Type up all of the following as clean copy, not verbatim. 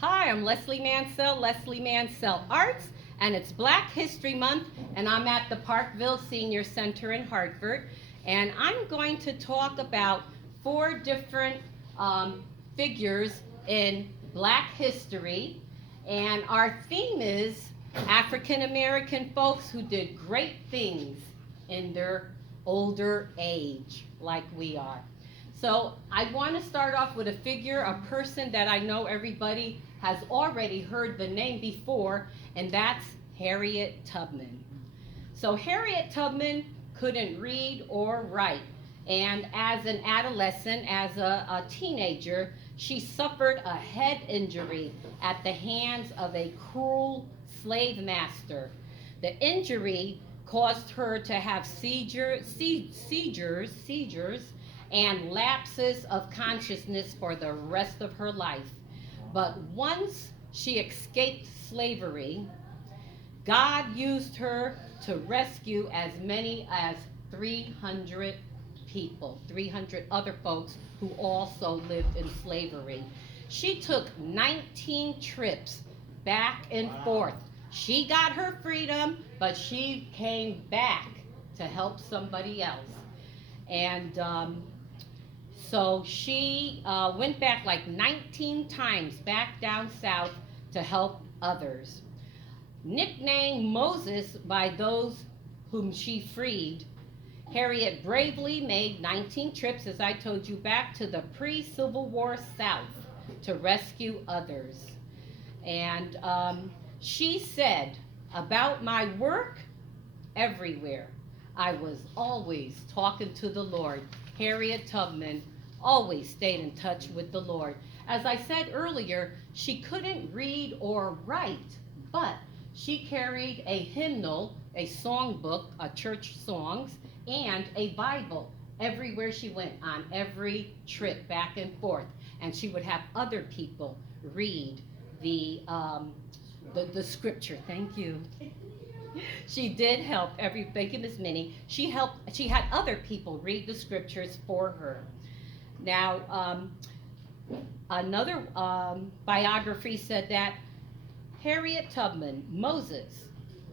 Hi, I'm Leslie Mansell Arts, and it's Black History Month, and I'm at the Parkville Senior Center in Hartford, and I'm going to talk about four different figures in Black history, and our theme is African American folks who did great things in their older age, like we are. So I want to start off with a figure, a person that I know everybody has already heard the name before, and that's Harriet Tubman. So Harriet Tubman couldn't read or write, and as an adolescent, as a teenager, she suffered a head injury at the hands of a cruel slave master. The injury caused her to have seizures, and lapses of consciousness for the rest of her life. But once she escaped slavery, God used her to rescue as many as 300 people, 300 other folks who also lived in slavery. She took 19 trips back and forth. She got her freedom, but she came back to help somebody else. And so she went back like 19 times back down south to help others. Nicknamed Moses by those whom she freed, Harriet bravely made 19 trips, as I told you, back to the pre-Civil War South to rescue others. And she said, about my work everywhere, I was always talking to the Lord. Harriet Tubman always stayed in touch with the Lord. As I said earlier, she couldn't read or write, but she carried a hymnal, a songbook, a church songs, and a Bible everywhere she went, on every trip back and forth. And she would have other people read the scripture. Thank you. She did help thank you, Miss Minnie. She had other people read the scriptures for her. Now, another biography said that Harriet Tubman, Moses,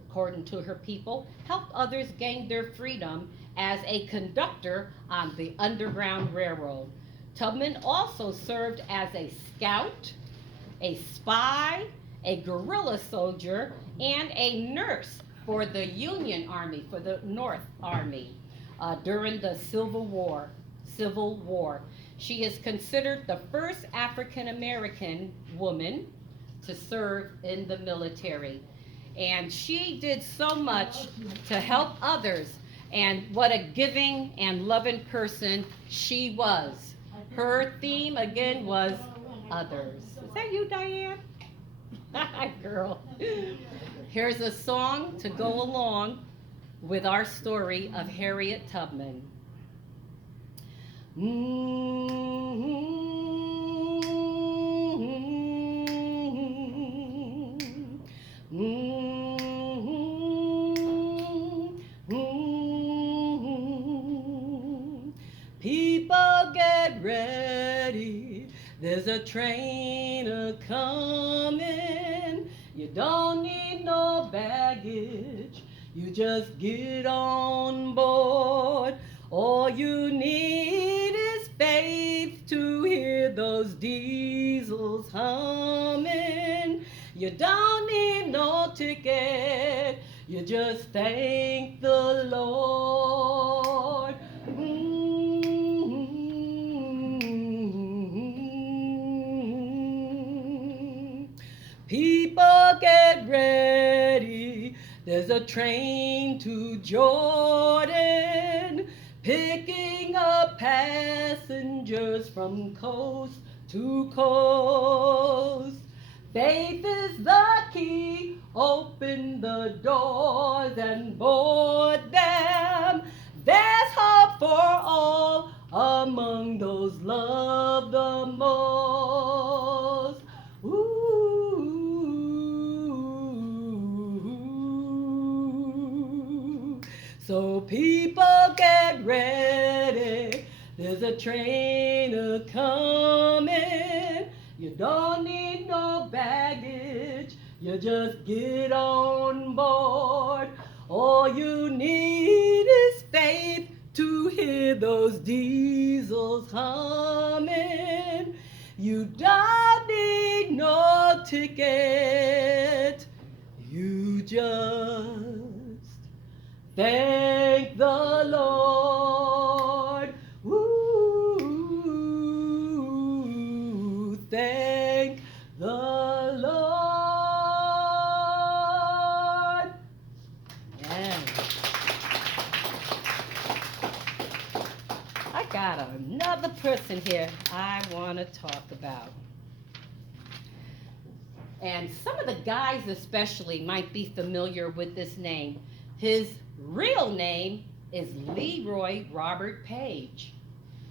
according to her people, helped others gain their freedom as a conductor on the Underground Railroad. Tubman also served as a scout, a spy, a guerrilla soldier, and a nurse for the Union Army, for the North Army, during the Civil War. She is considered the first African American woman to serve in the military. And she did so much to help others. And what a giving and loving person she was. Her theme again was others. Is that you, Diane? Girl. Here's a song to go along with our story of Harriet Tubman. People get ready, there's a train a-comin'. You don't need no baggage, you just get on board. All you need is faith to hear those diesels humming. You don't need no ticket, you just thank the Lord. People get ready, there's a train to Jordan, picking up passengers from coast to coast. Faith is the key, open the doors and board them. There's hope for all among those loved the most. Ooh. So people get ready, there's a train a-comin'. You don't need no baggage. You just get on board. All you need is faith to hear those diesels humming. You don't need no ticket. You just thank the Lord. Ooh, thank the Lord. Amen. I got another person here I want to talk about. And some of the guys especially might be familiar with this name. His real name is Leroy Robert Page.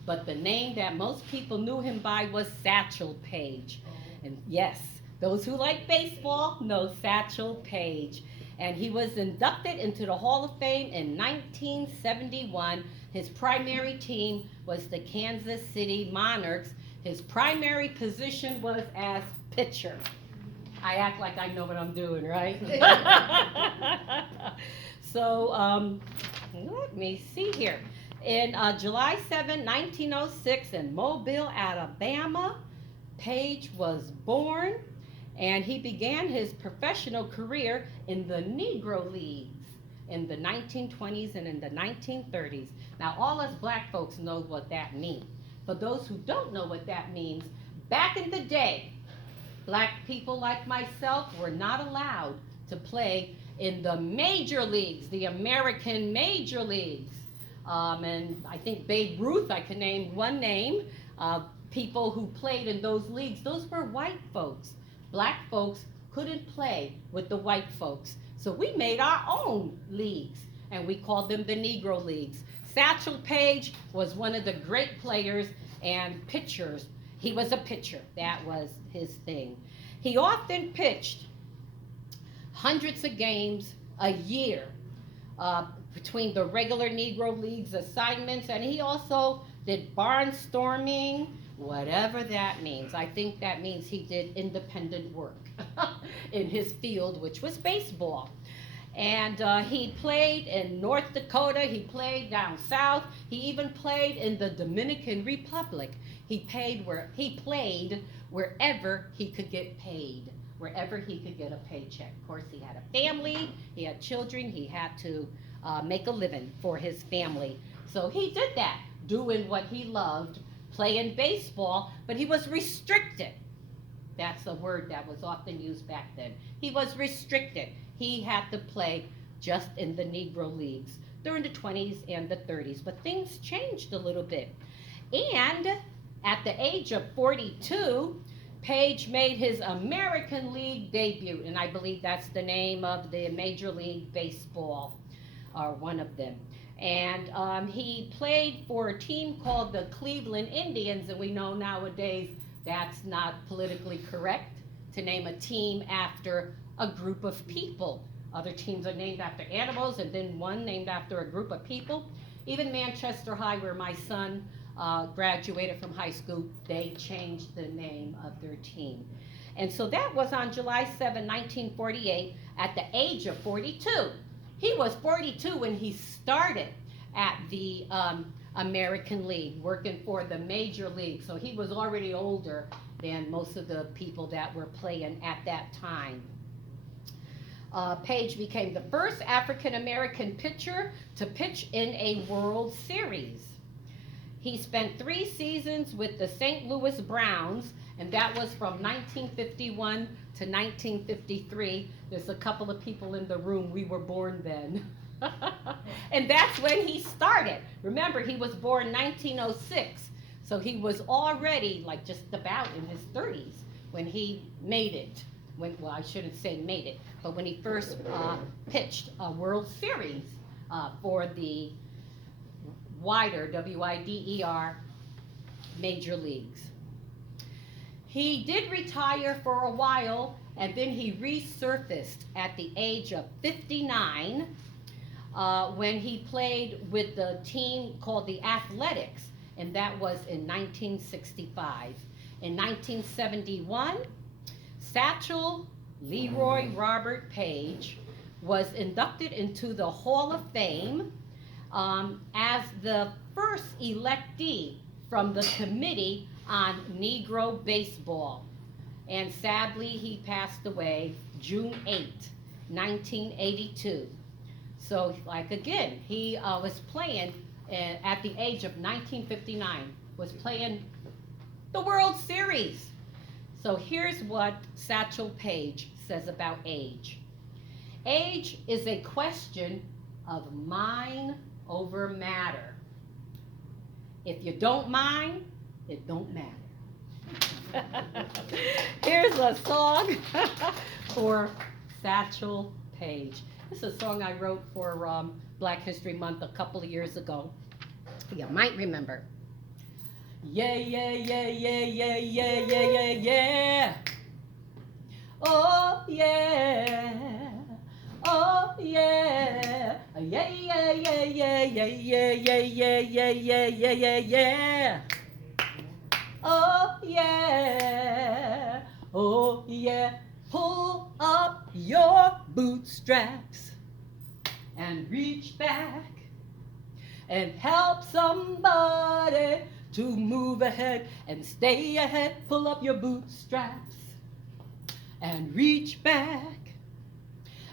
But the name that most people knew him by was Satchel Paige. And yes, those who like baseball know Satchel Paige. And he was inducted into the Hall of Fame in 1971. His primary team was the Kansas City Monarchs. His primary position was as pitcher. I act like I know what I'm doing, right? So, let me see here. In July 7, 1906, in Mobile, Alabama, Page was born, and he began his professional career in the Negro Leagues in the 1920s and in the 1930s. Now, all us black folks know what that means. For those who don't know what that means, back in the day, black people like myself were not allowed to play in the major leagues, the American major leagues. And I think Babe Ruth, I can name one name, people who played in those leagues, those were white folks. Black folks couldn't play with the white folks. So we made our own leagues, and we called them the Negro Leagues. Satchel Paige was one of the great players and pitchers. He was a pitcher. That was his thing. He often pitched hundreds of games a year between the regular Negro Leagues assignments, and he also did barnstorming, whatever that means. I think that means he did independent work in his field, which was baseball. And he played in North Dakota, he played down south, he even played in the Dominican Republic. He played wherever he could get paid, wherever he could get a paycheck. Of course, he had a family, he had children, he had to make a living for his family. So he did that, doing what he loved, playing baseball, but he was restricted. That's a word that was often used back then. He was restricted. He had to play just in the Negro Leagues during the 20s and the 30s. But things changed a little bit. And at the age of 42, Page made his American League debut. And I believe that's the name of the Major League Baseball, or one of them. And he played for a team called the Cleveland Indians. And we know nowadays that's not politically correct to name a team after a group of people. Other teams are named after animals, and then one named after a group of people. Even Manchester High, where my son graduated from high school, they changed the name of their team. And so that was on July 7, 1948, at the age of 42. He was 42 when he started at the American League, working for the Major League. So he was already older than most of the people that were playing at that time. Page became the first African-American pitcher to pitch in a World Series. He spent 3 seasons with the St. Louis Browns, and that was from 1951 to 1953. There's a couple of people in the room, we were born then. And that's when he started. Remember, he was born 1906, so he was already like just about in his 30s when he made it. Well, I shouldn't say made it, but when he first pitched a World Series for the wider, W-I-D-E-R, Major Leagues. He did retire for a while, and then he resurfaced at the age of 59 when he played with the team called the Athletics, and that was in 1965. In 1971, Satchel Leroy Robert Page, was inducted into the Hall of Fame as the first electee from the Committee on Negro Baseball. And sadly, he passed away June 8, 1982. So, like again, he was playing at the age of 1959, was playing the World Series. So here's what Satchel Paige says about age. Age is a question of mind over matter. If you don't mind, it don't matter. Here's a song for Satchel Paige. This is a song I wrote for Black History Month a couple of years ago. You might remember. Yeah, yeah, yeah, yeah, yeah, yeah, yeah, yeah, yeah. Oh, yeah. Oh, yeah. Yeah, yeah, yeah, yeah, yeah, yeah, yeah, yeah, yeah, yeah, yeah, yeah, yeah. Oh, yeah. Oh, yeah. Pull up your bootstraps and reach back and help somebody to move ahead and stay ahead. Pull up your bootstraps and reach back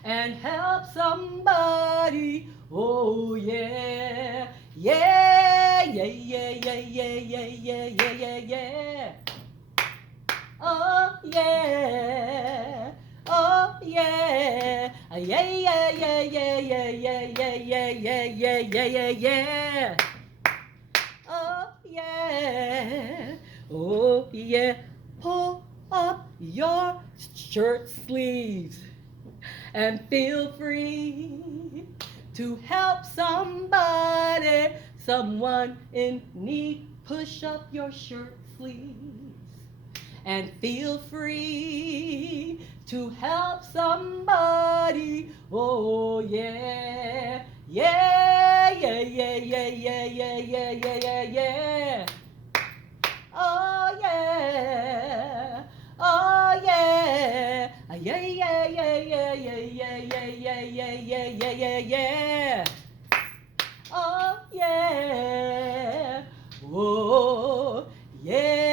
and help somebody. Oh yeah, yeah, yeah, yeah, yeah, yeah, yeah, yeah, yeah, yeah, yeah. Oh yeah, oh yeah, yeah, yeah, yeah, yeah, yeah, yeah, yeah, yeah, yeah, yeah, yeah, yeah, yeah. Oh yeah, oh yeah. Pull up your shirt sleeves and feel free to help somebody, someone in need. Push up your shirt sleeves and feel free to help somebody. Oh yeah, yeah, yeah, yeah, yeah, yeah, yeah, yeah, yeah, yeah, yeah. Oh yeah, oh yeah, yeah, yeah, yeah, yeah, yeah, yeah, yeah, yeah, yeah, yeah, yeah, yeah, yeah. Oh yeah, oh yeah.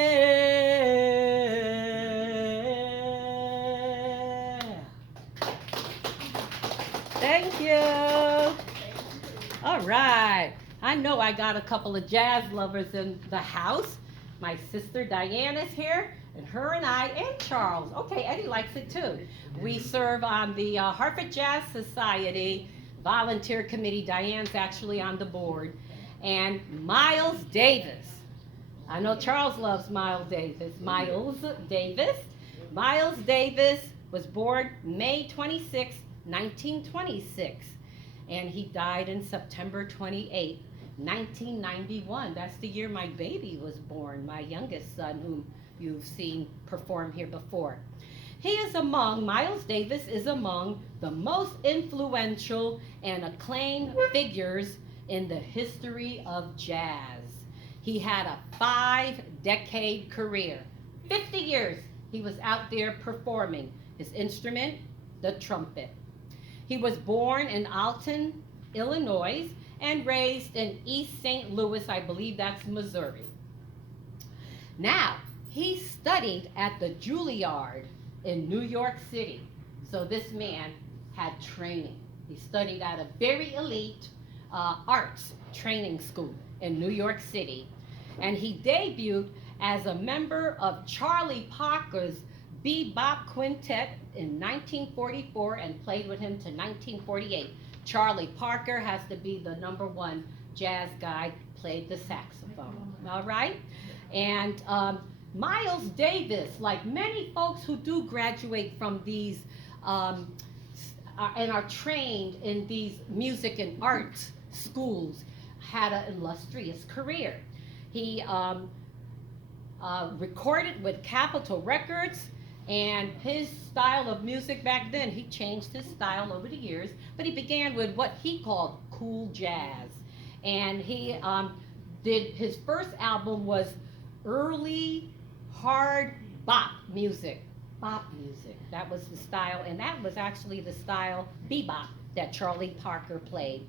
Thank you. All right. I know I got a couple of jazz lovers in the house. My sister Diana's here, and her and I, and Charles. Okay, Eddie likes it too. We serve on the Hartford Jazz Society Volunteer Committee. Diane's actually on the board. And Miles Davis. I know Charles loves Miles Davis. Miles Davis. Miles Davis was born May 26, 1926. And he died in September 28, 1991. That's the year my baby was born, my youngest son, whom you've seen perform here before. Miles Davis is among the most influential and acclaimed figures in the history of jazz. He had a 5-decade career. 50 years he was out there performing his instrument, the trumpet. He was born in Alton, Illinois, and raised in East St. Louis, I believe that's Missouri. Now, he studied at the Juilliard in New York City. So this man had training. He studied at a very elite arts training school in New York City. And he debuted as a member of Charlie Parker's bebop quintet in 1944 and played with him to 1948. Charlie Parker has to be the #1 jazz guy, played the saxophone, all right? And Miles Davis, like many folks who do graduate from these and are trained in these music and arts schools, had an illustrious career. He recorded with Capitol Records, and his style of music back then, he changed his style over the years, but he began with what he called cool jazz. And he did, his first album was early hard bop music. bop music. That was the style, and that was actually the style bebop that Charlie Parker played.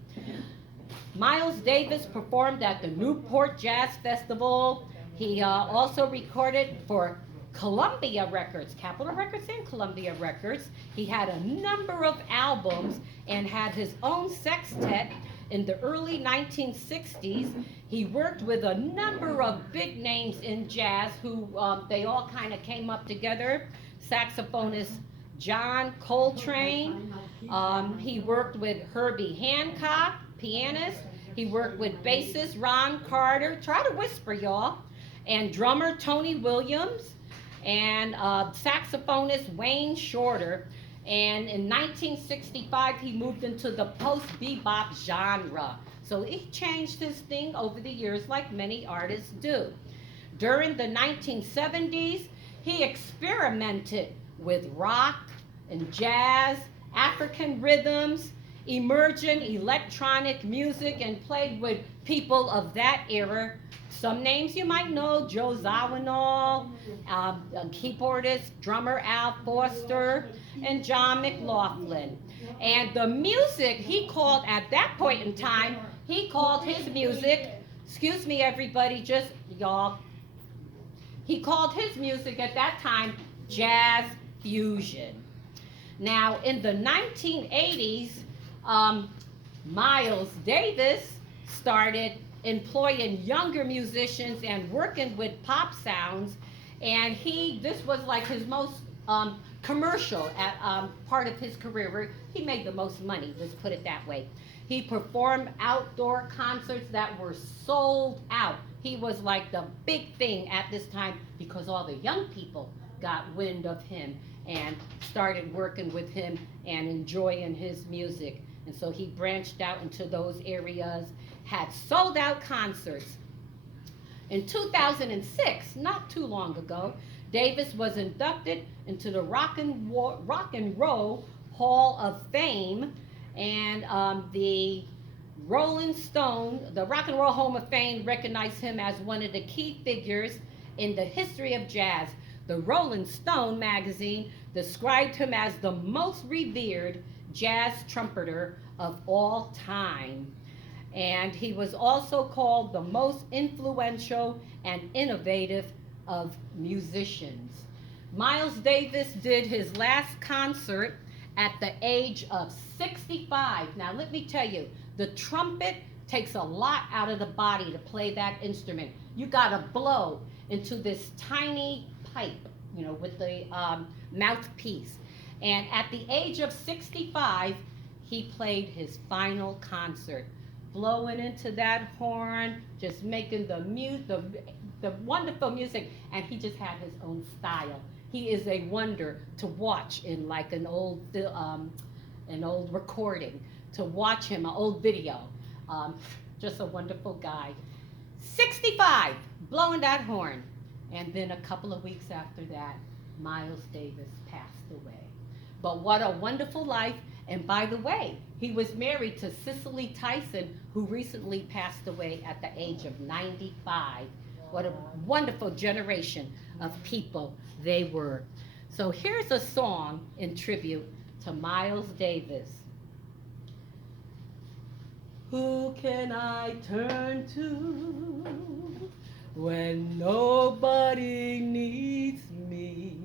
Miles Davis performed at the Newport Jazz Festival. He also recorded for Columbia Records, Capitol Records and Columbia Records. He had a number of albums and had his own sextet in the early 1960s. He worked with a number of big names in jazz who they all kind of came up together. Saxophonist John Coltrane. He worked with Herbie Hancock, pianist. He worked with bassist Ron Carter. Try to whisper, y'all. And drummer Tony Williams. And saxophonist Wayne Shorter. And in 1965, he moved into the post-bebop genre. So he changed his thing over the years like many artists do. During the 1970s, he experimented with rock and jazz, African rhythms, emergent electronic music, and played with people of that era. Some names you might know: Joe Zawinul, keyboardist, drummer Al Foster, and John McLaughlin. And the music he called at that point in time, he called his music, excuse me everybody, just y'all, he called his music at that time jazz fusion. Now in the 1980s, Miles Davis started employing younger musicians and working with pop sounds, and this was like his most commercial part of his career, where he made the most money, let's put it that way. He performed outdoor concerts that were sold out. He was like the big thing at this time because all the young people got wind of him and started working with him and enjoying his music. And so he branched out into those areas, had sold out concerts. In 2006, not too long ago, Davis was inducted into the Rock and Roll Hall of Fame, and the Rock and Roll Hall of Fame recognized him as one of the key figures in the history of jazz. The Rolling Stone magazine described him as the most revered jazz trumpeter of all time. And he was also called the most influential and innovative of musicians. Miles Davis did his last concert at the age of 65. Now let me tell you, the trumpet takes a lot out of the body to play that instrument. You gotta blow into this tiny pipe, with the mouthpiece. And at the age of 65, he played his final concert, blowing into that horn, just making the wonderful music, and he just had his own style. He is a wonder to watch in like an old recording, to watch him, an old video. Just a wonderful guy. 65, blowing that horn. And then a couple of weeks after that, Miles Davis passed away. But what a wonderful life. And by the way, he was married to Cicely Tyson, who recently passed away at the age of 95. What a wonderful generation of people they were. So here's a song in tribute to Miles Davis. Who can I turn to when nobody needs me?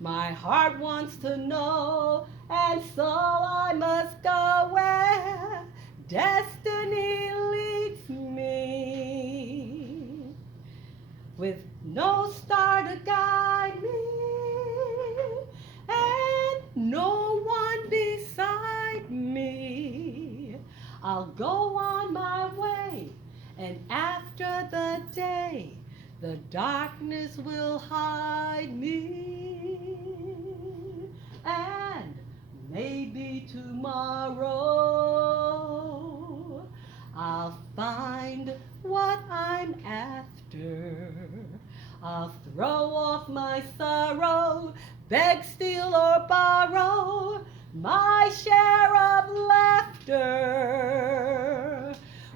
My heart wants to know, and so I must go where destiny leads me. With no star to guide me, and no one beside me, I'll go on my way, and after the day, the darkness will hide me, and maybe tomorrow I'll find what I'm after. I'll throw off my sorrow, beg, steal, or borrow my share of laughter.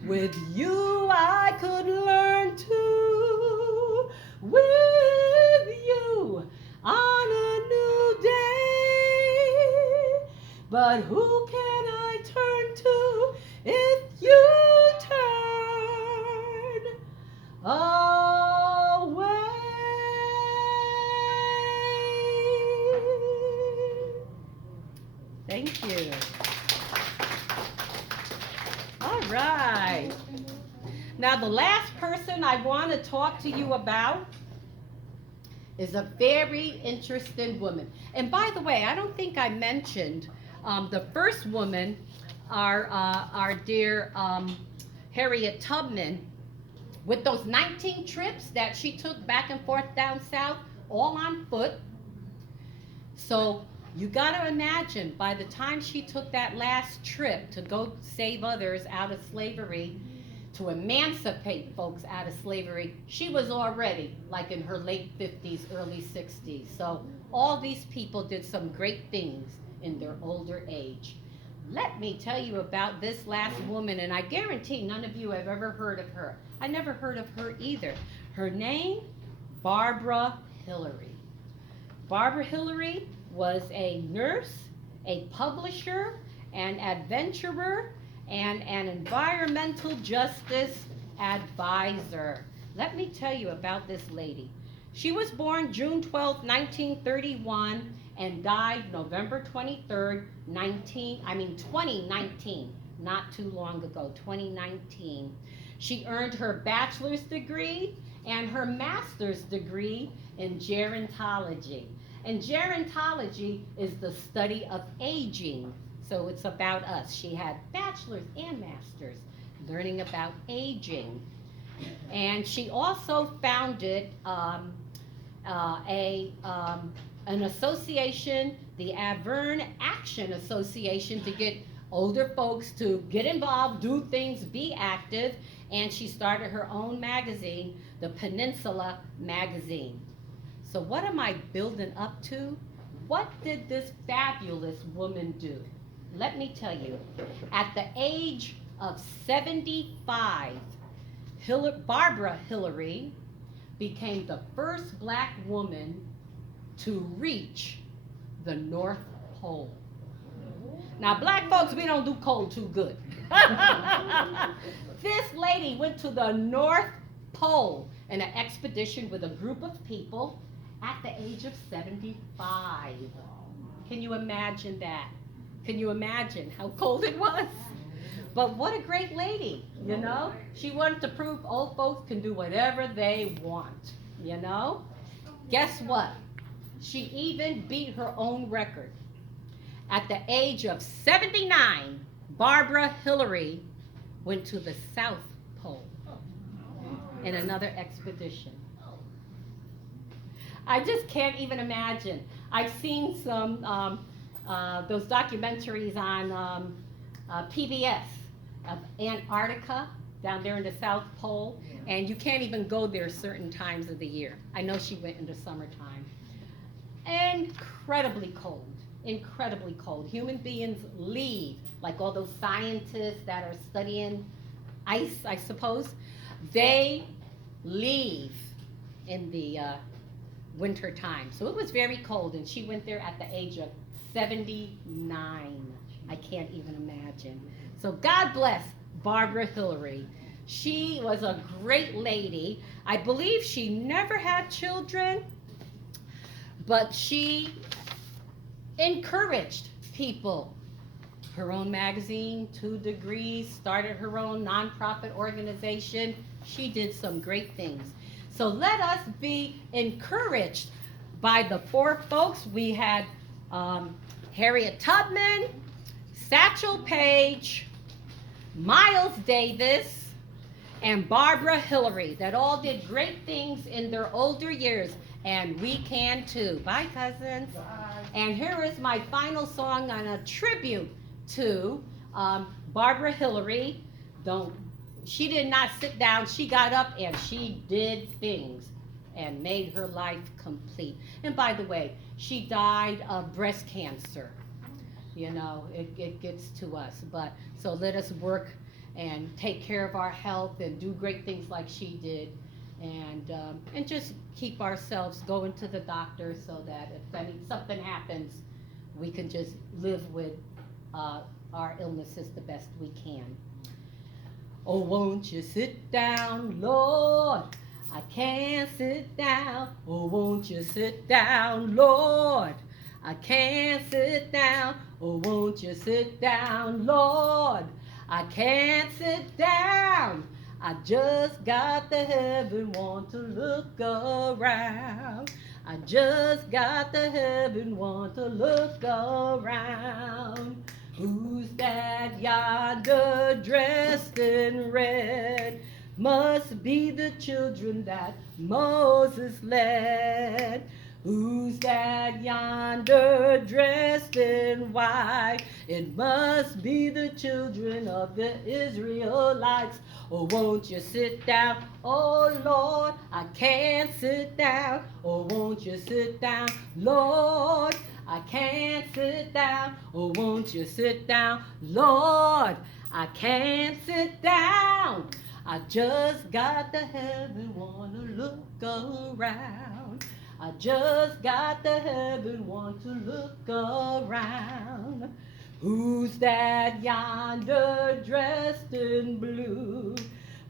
With you I could learn to, with you honor But who can I turn to if you turn away? Thank you. All right. Now, the last person I want to talk to you about is a very interesting woman. And by the way, I don't think I mentioned the first woman, our dear Harriet Tubman, with those 19 trips that she took back and forth down south, all on foot. So you got to imagine, by the time she took that last trip to go save others out of slavery, to emancipate folks out of slavery, she was already like in her late 50s, early 60s. So all these people did some great things in their older age. Let me tell you about this last woman, and I guarantee none of you have ever heard of her. I never heard of her either. Her name, Barbara Hillary. Barbara Hillary was a nurse, a publisher, an adventurer, and an environmental justice advisor. Let me tell you about this lady. She was born June 12, 1931, and died November 23rd, 2019, not too long ago, 2019. She earned her bachelor's degree and her master's degree in gerontology. And gerontology is the study of aging. So it's about us. She had bachelor's and master's learning about aging. And she also founded an association, the Avern Action Association, to get older folks to get involved, do things, be active. And she started her own magazine, the Peninsula Magazine. So what am I building up to? What did this fabulous woman do? Let me tell you, at the age of 75, Barbara Hillary became the first black woman to reach the North Pole. Now, black folks, we don't do cold too good. This lady went to the North Pole in an expedition with a group of people at the age of 75. Can you imagine that? Can you imagine how cold it was? But what a great lady, you know? She wanted to prove old folks can do whatever they want, you know? Guess what? She even beat her own record. At the age of 79, Barbara Hillary went to the South Pole in another expedition. I just can't even imagine. I've seen some those documentaries on PBS of Antarctica down there in the South Pole, and you can't even go there certain times of the year. I know she went in the summertime. Incredibly cold, incredibly cold. Human beings leave, like all those scientists that are studying ice, I suppose, they leave in the winter time. So it was very cold, and she went there at the age of 79. I can't even imagine. So God bless Barbara Hillary. She was a great lady. I believe she never had children, but she encouraged people. Her own magazine, 2 Degrees, started her own nonprofit organization. She did some great things. So let us be encouraged by the 4 folks. We had Harriet Tubman, Satchel Paige, Miles Davis, and Barbara Hillary, that all did great things in their older years, and we can too. Bye, cousins. Bye. And here is my final song on a tribute to Barbara Hillary. She did not sit down. She got up and she did things and made her life complete. And by the way, she died of breast cancer. You know, it gets to us. But so let us work and take care of our health and do great things like she did, and just keep ourselves going to the doctor so that if something happens, we can just live with our illnesses the best we can. Oh, won't you sit down, Lord? I can't sit down. Oh, won't you sit down, Lord? I can't sit down. Oh, won't you sit down, Lord? I can't sit down. I just got to heaven, want to look around. I just got to heaven, want to look around. Who's that yonder dressed in red? Must be the children that Moses led. Who's that yonder dressed in white? It must be the children of the Israelites. Oh, won't you sit down? Oh, Lord, I can't sit down. Oh, won't you sit down? Lord, I can't sit down. Oh, won't you sit down? Lord, I can't sit down. I just got to heaven, wanna look around. I just got to heaven, want to look around. Who's that yonder dressed in blue?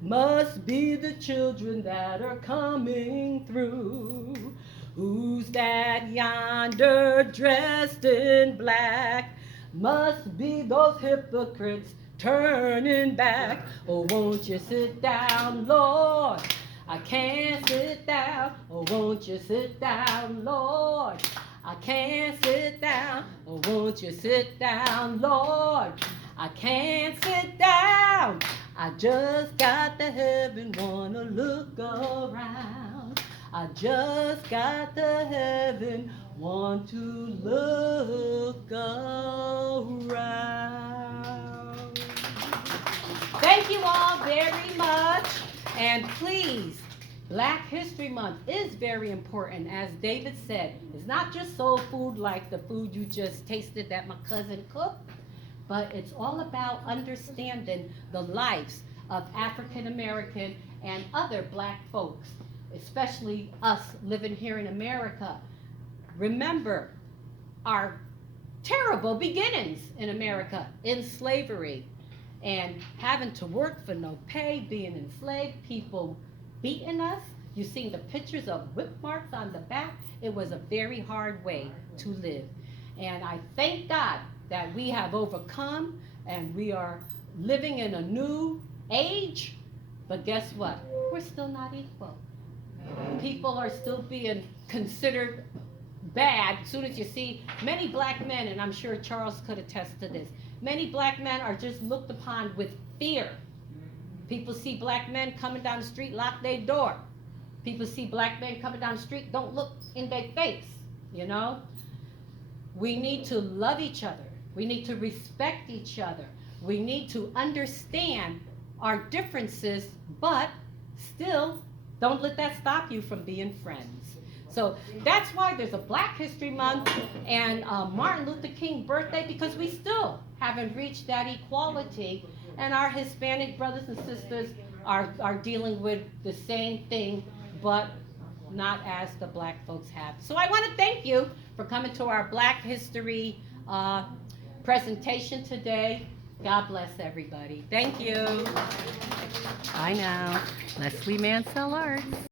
Must be the children that are coming through. Who's that yonder dressed in black? Must be those hypocrites turning back. Oh, won't you sit down, Lord? I can't sit down. Oh, won't you sit down, Lord? I can't sit down. Oh, won't you sit down, Lord? I can't sit down. I just got to heaven, wanna look around. I just got to heaven, want to look around. Thank you all very much. And please, Black History Month is very important. As David said, it's not just soul food like the food you just tasted that my cousin cooked, but it's all about understanding the lives of African American and other Black folks, especially us living here in America. Remember our terrible beginnings in America, in slavery, and having to work for no pay, being enslaved, people beating us. You've seen the pictures of whip marks on the back. It was a very hard way to live. And I thank God that we have overcome and we are living in a new age. But guess what? We're still not equal. People are still being considered bad. As soon as you see many Black men, and I'm sure Charles could attest to this, many Black men are just looked upon with fear. People see Black men coming down the street, lock their door. People see Black men coming down the street, don't look in their face, you know? We need to love each other. We need to respect each other. We need to understand our differences, but still don't let that stop you from being friends. So that's why there's a Black History Month and Martin Luther King birthday, because we still haven't reached that equality, and our Hispanic brothers and sisters are dealing with the same thing, but not as the Black folks have. So I want to thank you for coming to our Black History presentation today. God bless everybody. Thank you. Bye now. Leslie Mansell Arts.